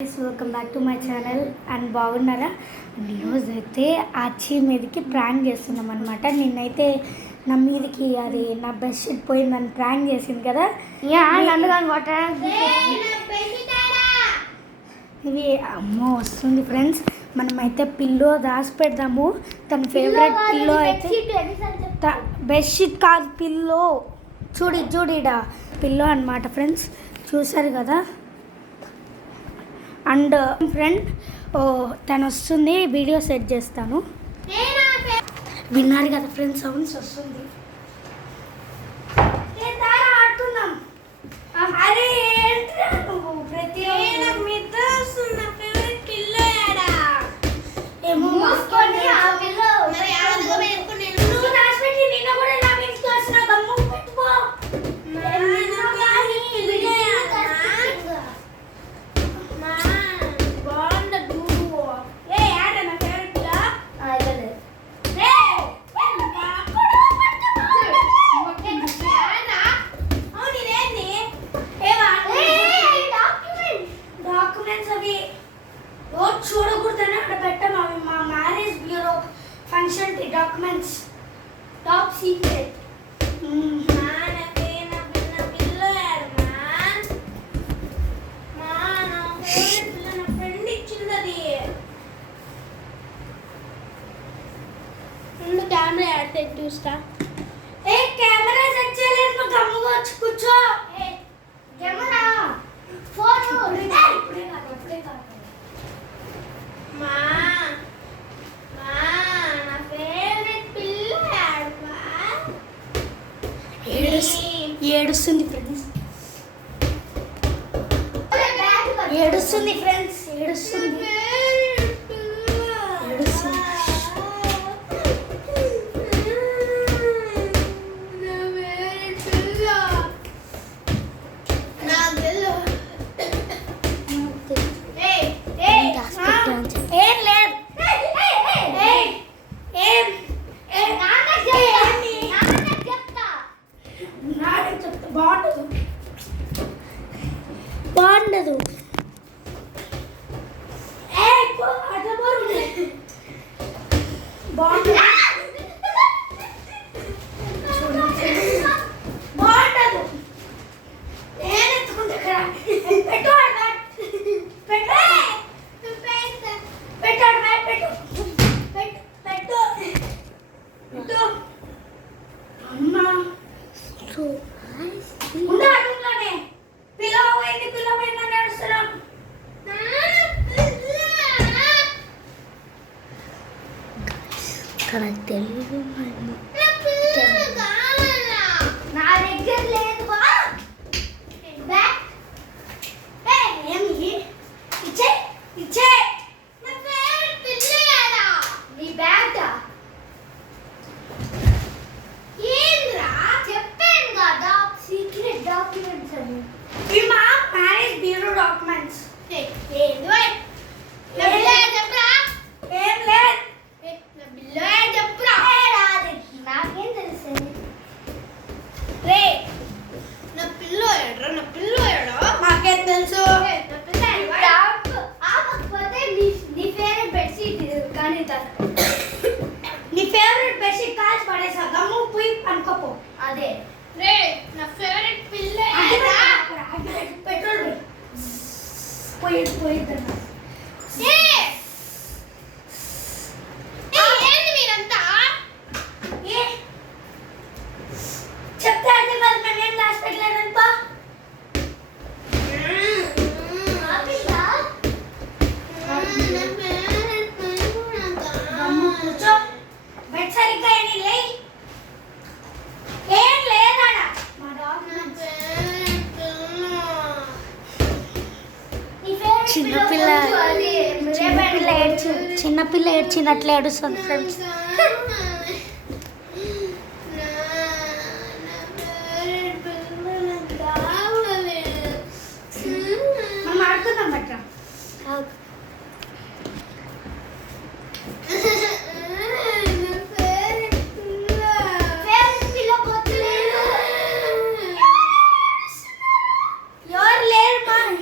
Welcome back to my channel and బాగున్నారా. ఈరోజు అయితే ఆచి మీదకి ప్రాంక్ చేస్తున్నాం అనమాట. నిన్నైతే నా మీదకి అది నా బెడ్షీట్ పోయిందని ప్రాంక్ చేసింది కదా. ఇది అమ్మో వస్తుంది ఫ్రెండ్స్. మనమైతే పిల్లో దాచి పెడదాము. తన ఫేవరెట్ పిల్లో అయితే బెడ్షీట్ కాదు, పిల్లో. చూడిడా పిల్లో అనమాట ఫ్రెండ్స్. చూసారు కదా. అండ్ ఫ్రెండ్ తను వస్తుంది, వీడియో సెట్ చేస్తాను. విన్నారు కదా ఫ్రెండ్స్, సౌండ్స్ వస్తుంది. అరే నువ్వు ప్రతి ఏమో చూడకూడదని అక్కడ పెట్టాము. అవి మా marriage bureau function documents, top secret. Camera add set చూస్తా. కెమెరా సెట్ చేయలేదు, నువ్వు గమ్ముగా వచ్చి కూర్చో. కెమెరా ఫోన్ ఇప్పుడే కాదు. మా నా ఫేవరెట్ పిల్ల ఏడుస్తుంది ఫ్రెండ్స్. ఏడుస్తుంది ఫ్రెండ్స్, ఏడుస్తుంది. బాగుండదు. బాగుండదు. నేను ఎత్తుకుంటే పెట్టు అమ్మా ఉండాలనే పిల్లవైంది నడుస్తున్నాం. తెలుగు నా దగ్గర లేదు. ఏమి ఇచ్చే నీ బ్యాగ్ ఏంద్రా చెప్పాను కదా, సీక్రెట్ డాక్యుమెంట్స్ అని. ఇవి మా మ్యారేజ్ బ్యూరో డాక్యుమెంట్స్. నాకేం తెలుసు. మాకేం తెలుసు. నీ ఫేవరెట్ బెడ్షీట్ కానీ నీ ఫేవరెట్ బెడ్షీట్ కాల్చి పడేసా. గమ్ము పోయి అనుకోపో. అదే నా ఫేవరెట్ పిల్ల పెట్రోల్ పోయి ఏంది మీరంతా చెప్తే అంటే మరి మేమేం దాచి పెట్టలేదనుకో. కూర్చో. బెడ్ సరిగ్గా ఏం లేదాడా. మా డాక్యుమెంట్స్ చిన్నపిల్ల ఏడ్చినట్లు ఏడుస్తుంది ఫ్రెండ్స్. మనం ఆడుకుందాం బట్రా.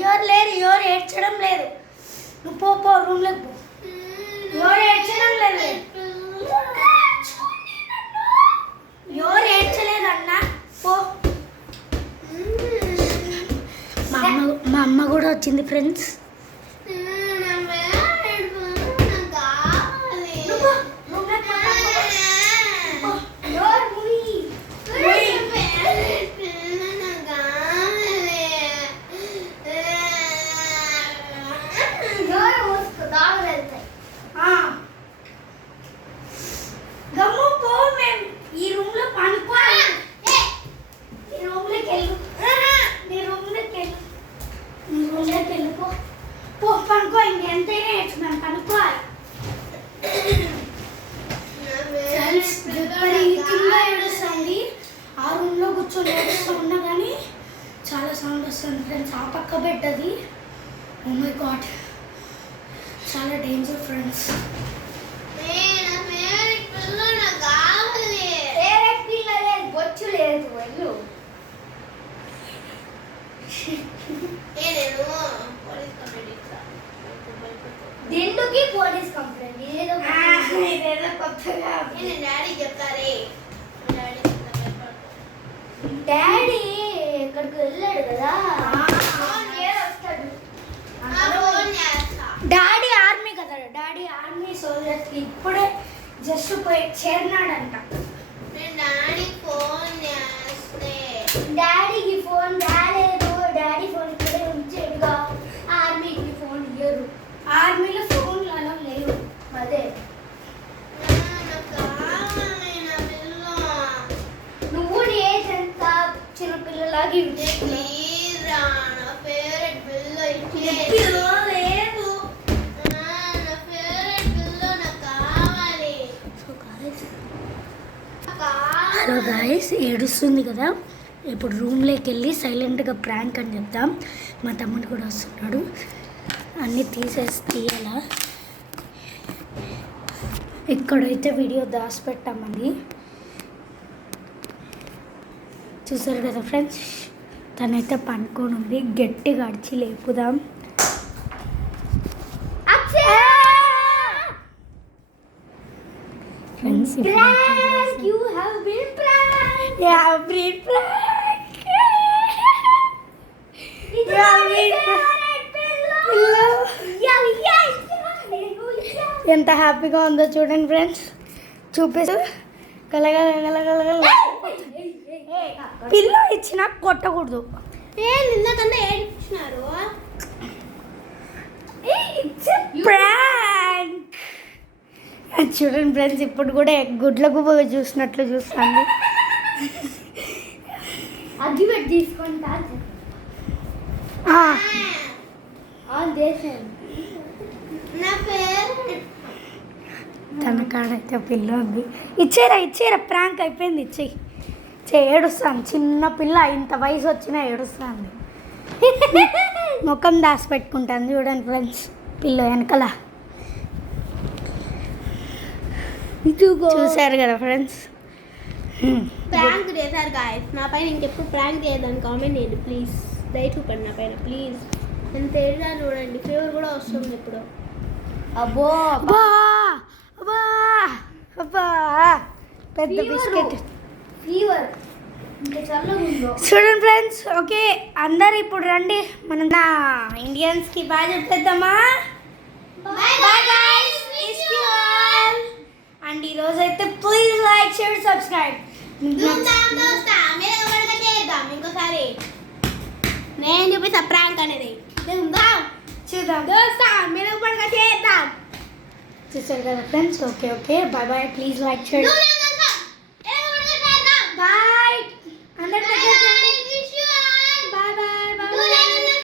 ఎవరు లేరు, ఎవరు ఏడ్చడం లేదు. నువ్వు పో రూమ్లోకి పో. ఎవరు ఏడ్చడం లేదు, ఎవరు ఏడ్చలేదన్నా పో. మా అమ్మ కూడా వచ్చింది ఫ్రెండ్స్. ఆ రూమ్లో కూర్చొని ఉన్నా కానీ చాలా సౌండ్ వస్తుంది ఫ్రెండ్స్. ఆ పక్క పెట్టది. ఓ మై గాడ్, చాలా డేంజర్ ఫ్రెండ్స్. బొచ్చు లేదు వెళ్ళు. దిండుకి పోలీస్ కంప్లైంట్ ఇదేదో కొత్తగా. డాడీ చెప్తారే, డాడీ ఎక్కడికి వెళ్ళాడు కదా, డాడీ ఆర్మీ కదా, డాడీ ఆర్మీ సోల్జర్స్ ఇప్పుడే జస్ట్ పోయి చేరినాడంట. డాడీకి ఫోన్ రాలేదు, డాడీ ఫోన్ ఇక్కడే ఉంచేడుగా. ఆర్మీకి ఫోన్ ఇయ్యరు, ఆర్మీలో ఫోన్లు అలా లేవు. అదే నువ్వు నీ ఏజ్ ఎంత చిన్నపిల్లలాగా లేదు. హలో గాయస్, ఏడుస్తుంది కదా, ఇప్పుడు రూమ్లోకి వెళ్ళి సైలెంట్గా ప్రాంక్ అని చెప్తాం. మా తమ్ముడు కూడా వస్తున్నాడు, అన్నీ తీయాలా. ఇక్కడైతే వీడియో దాచిపెట్టామని చూసారు కదా ఫ్రెండ్స్. తనైతే పండుకొని ఉంది, గట్టిగా అడిచి లేపుదాం. ఫ్రెండ్స్ ఎంత హ్యాపీగా ఉందో చూడండి ఫ్రెండ్స్. చూపిస్తూ కలగల పిల్ల ఇచ్చినా కొట్టకూడదు. నిన్నకన్నా ఏడిపించినారు. ప్రాంక్ చూడండి ఫ్రెండ్స్, ఇప్పుడు కూడా గుడ్లకు చూసినట్లు చూస్తాను. అగ్గి పెట్టి తీసుకుంటా తన కాడైతే పిల్ల ఉంది. ఇచ్చేరా ప్రాంక్ అయిపోయింది. ఏడుస్తాను, చిన్న పిల్ల ఇంత వయసు వచ్చినా ఏడుస్తాను. ముఖం దాచి పెట్టుకుంటాను చూడండి ఫ్రెండ్స్, పిల్ల వెనకల. చూసారు కదా ఫ్రెండ్స్. ప్రాంక్ చేశారు గాయస్. నా పైన ఇంకెప్పుడు ప్రాంక్ చేయదని కామెంట్ చేయండి ప్లీజ్. దయ చూపండి నా పైన ప్లీజ్. నేను తేడా చూడండి, ఫీవర్ కూడా వస్తుంది ఇప్పుడు. అబ్బో పెద్ద బిస్కెట్ ఫీవర్ చూడండి ఫ్రెండ్స్. ఓకే, అందరు ఇప్పుడు రండి, మనం నా ఇండియన్స్కి బాగా చెప్పేద్దామా. అండ్ ఈరోజు అయితే ప్లీజ్ లైక్, షేర్, సబ్స్క్రైబ్. ఇంకోసారి నేను చూపిస్తా ప్రాంక్ అనేది. చూద్దాం మీరు పడక చేద్దాం. చూసారు కదా friends. Okay bye, please like, share.